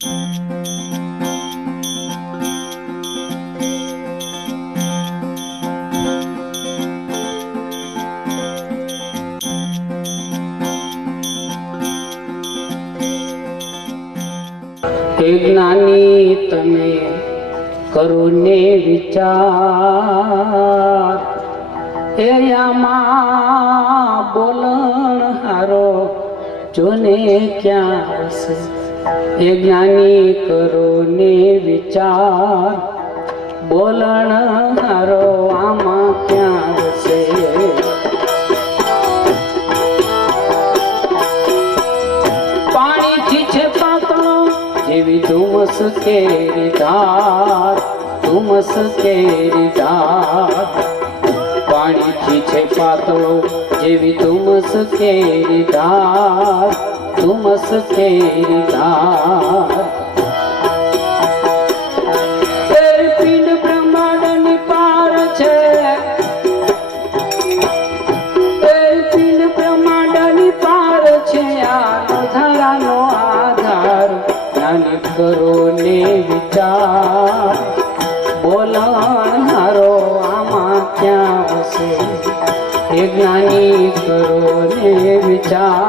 જ્ઞાની તમે કરુને વિચાર. એ આમાં બોલણ હારો જોને ક્યાં હશે? એ જ્ઞાની કરુને વિચાર, બોલણ હારો આમાં ક્યાં હશે? પાણીથી છે પાતળો, જેવી ધુમસ કેરી ધાર ધુમસ કેરી ધાર. પાતળો જેવી ધુમસ કેરી ધાર ધુમસ કેરી ધાર. વિચાર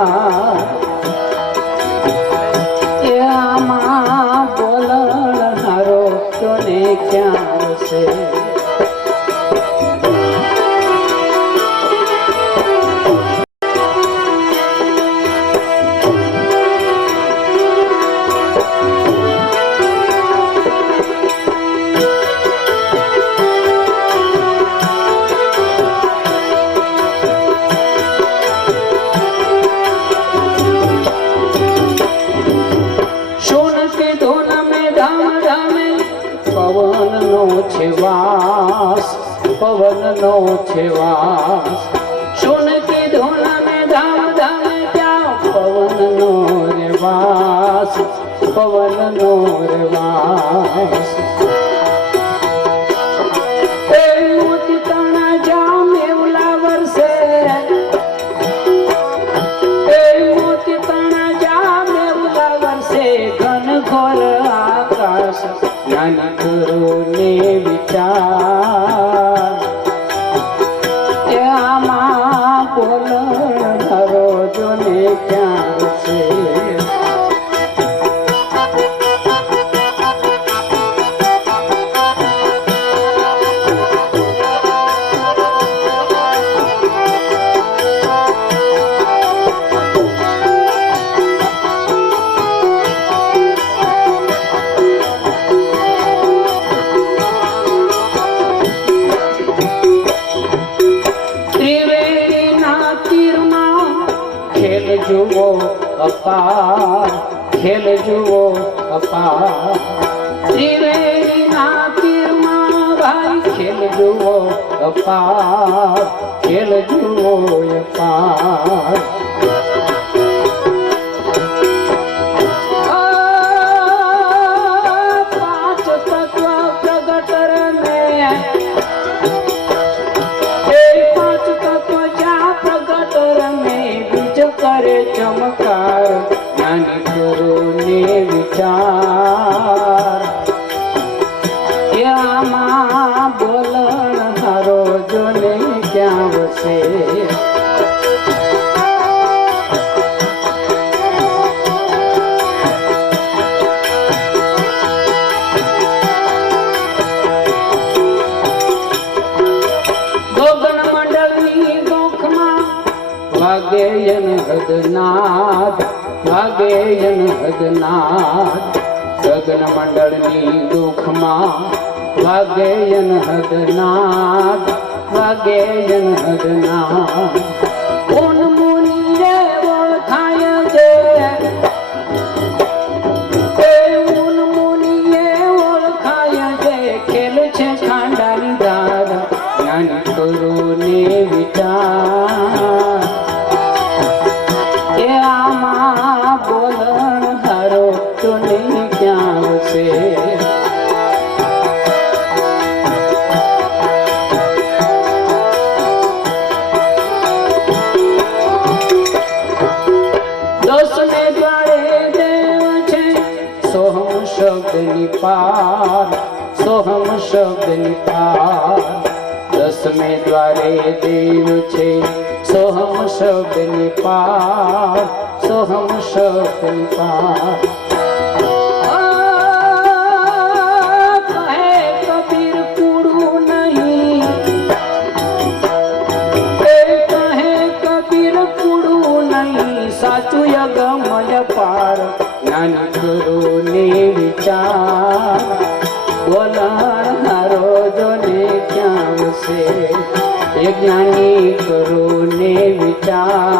પવનનો છે વાસ. સોનકી ધૂન ને ધામ ધામ ત્યાં પવનનો રે વાસ? પવનનો રે વાસ. ઘન ઘોર આકાશ જ્ઞાન ગુરુ ને જુઓ અપાર ખેલ જુઓ અપાર. ત્રિવેણીના તીરમાં ભાઈ ખેલ જુઓ અપાર ખેલ જુઓ અપાર આમાં બોલણ જોને ક્યાં વસે? વાગેયન હદનાદ વાગેયન હદનાદ. ગગન મંડળની દુઃખમાં વાગેયન હદનાથ વાગેયન હદનાથ કોણ મુનિ રે ઓળખાય છે? ખેલ છે ખાંડાની ધાર જ્ઞાન કરો ને વિચાર. એ આમાં બોલણ હારો, તો નહીં ક્યાં છે દસમે દ્વારે દેવ છે. સોહમ શબ્દની પાર, સોહમ શબ્દની પાર. પાર જ્ઞાન ગુરુ ને વિચાર ક્યાં છે. એ જ્ઞાની ગુરુ ને વિચાર